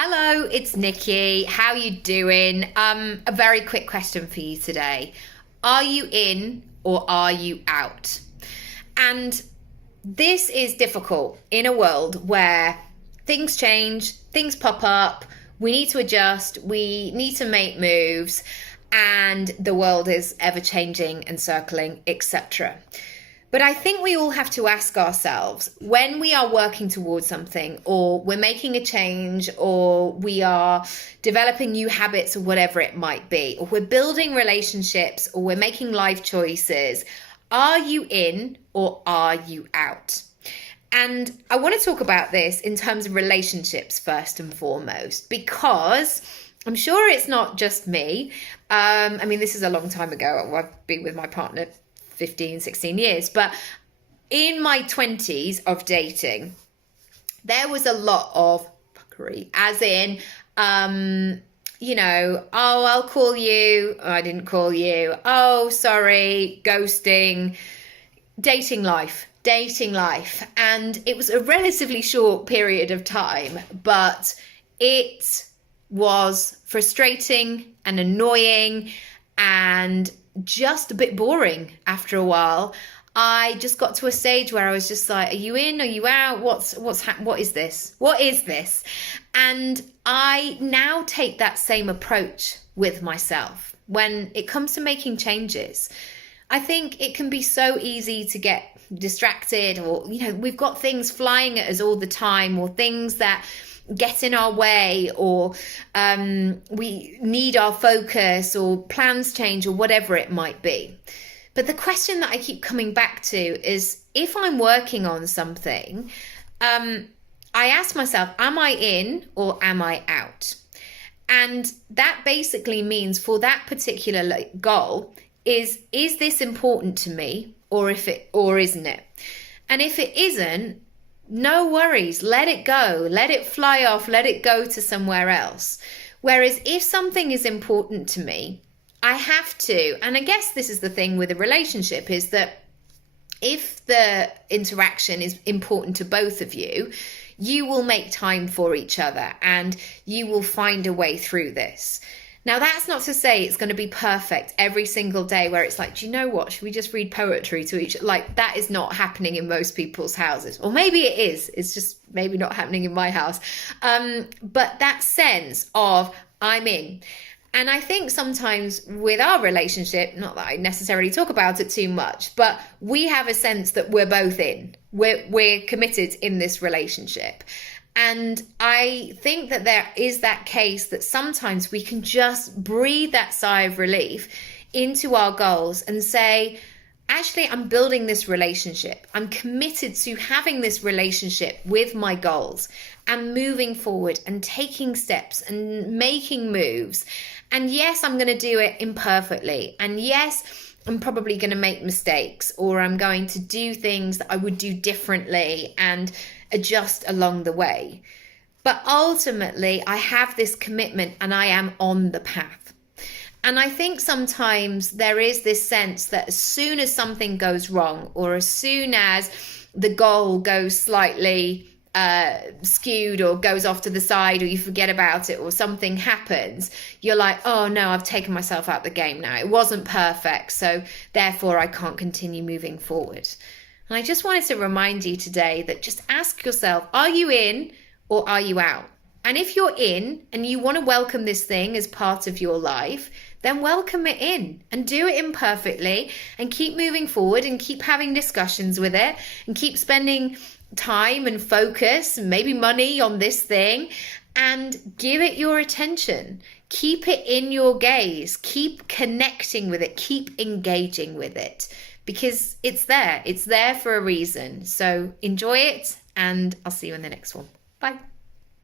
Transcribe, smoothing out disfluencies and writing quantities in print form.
Hello, it's Nikki. How you doing? A very quick question for you today. Are you in or are you out? And this is difficult in a world where things change, things pop up, we need to adjust, we need to make moves, and the world is ever changing and circling, etc. But I think we all have to ask ourselves when we are working towards something, or we're making a change, or we are developing new habits, or whatever it might be, or we're building relationships, or we're making life choices. Are you in or are you out? And I want to talk about this in terms of relationships first and foremost, because I'm sure it's not just me. This is a long time ago. I've been with my partner 15, 16 years. But in my 20s of dating, there was a lot of fuckery, as in, oh, I'll call you. Oh, I didn't call you. Oh, sorry, ghosting, dating life. And it was a relatively short period of time, but it was frustrating and annoying and just a bit boring after a while. I just got to a stage where I was just like, are you in? Are you out? What is this? What is this? And I now take that same approach with myself when it comes to making changes. I think it can be so easy to get distracted, or, we've got things flying at us all the time, or things that get in our way, or we need our focus, or plans change, or whatever it might be. But the question that I keep coming back to is, if I'm working on something, I ask myself, am I in or am I out? And that basically means for that particular goal is this important to me, or isn't it? And if it isn't, no worries, let it go, let it fly off, let it go to somewhere else. Whereas if something is important to me, I have to, and I guess this is the thing with a relationship, is that if the interaction is important to both of you, you will make time for each other and you will find a way through this. Now, that's not to say it's going to be perfect every single day where it's like, do you know what? Should we just read poetry to each other? Like, that is not happening in most people's houses. Or maybe it is. It's just maybe not happening in my house. But that sense of I'm in. And I think sometimes with our relationship, not that I necessarily talk about it too much, but we have a sense that we're both in. We're committed in this relationship. And I think that there is that case that sometimes we can just breathe that sigh of relief into our goals and say, actually, I'm building this relationship. I'm committed to having this relationship with my goals and moving forward and taking steps and making moves. And yes, I'm going to do it imperfectly. And yes, I'm probably going to make mistakes, or I'm going to do things that I would do differently and adjust along the way. But ultimately, I have this commitment and I am on the path. And I think sometimes there is this sense that as soon as something goes wrong, or as soon as the goal goes slightly skewed or goes off to the side, or you forget about it, or something happens, you're like, oh no, I've taken myself out the game now. It wasn't perfect, so therefore I can't continue moving forward. And I just wanted to remind you today that just ask yourself, are you in or are you out? And if you're in and you want to welcome this thing as part of your life, then welcome it in and do it imperfectly and keep moving forward and keep having discussions with it and keep spending time and focus and maybe money on this thing and give it your attention. Keep it in your gaze. Keep connecting with it. Keep engaging with it. Because it's there. It's there for a reason. So enjoy it, and I'll see you in the next one. Bye.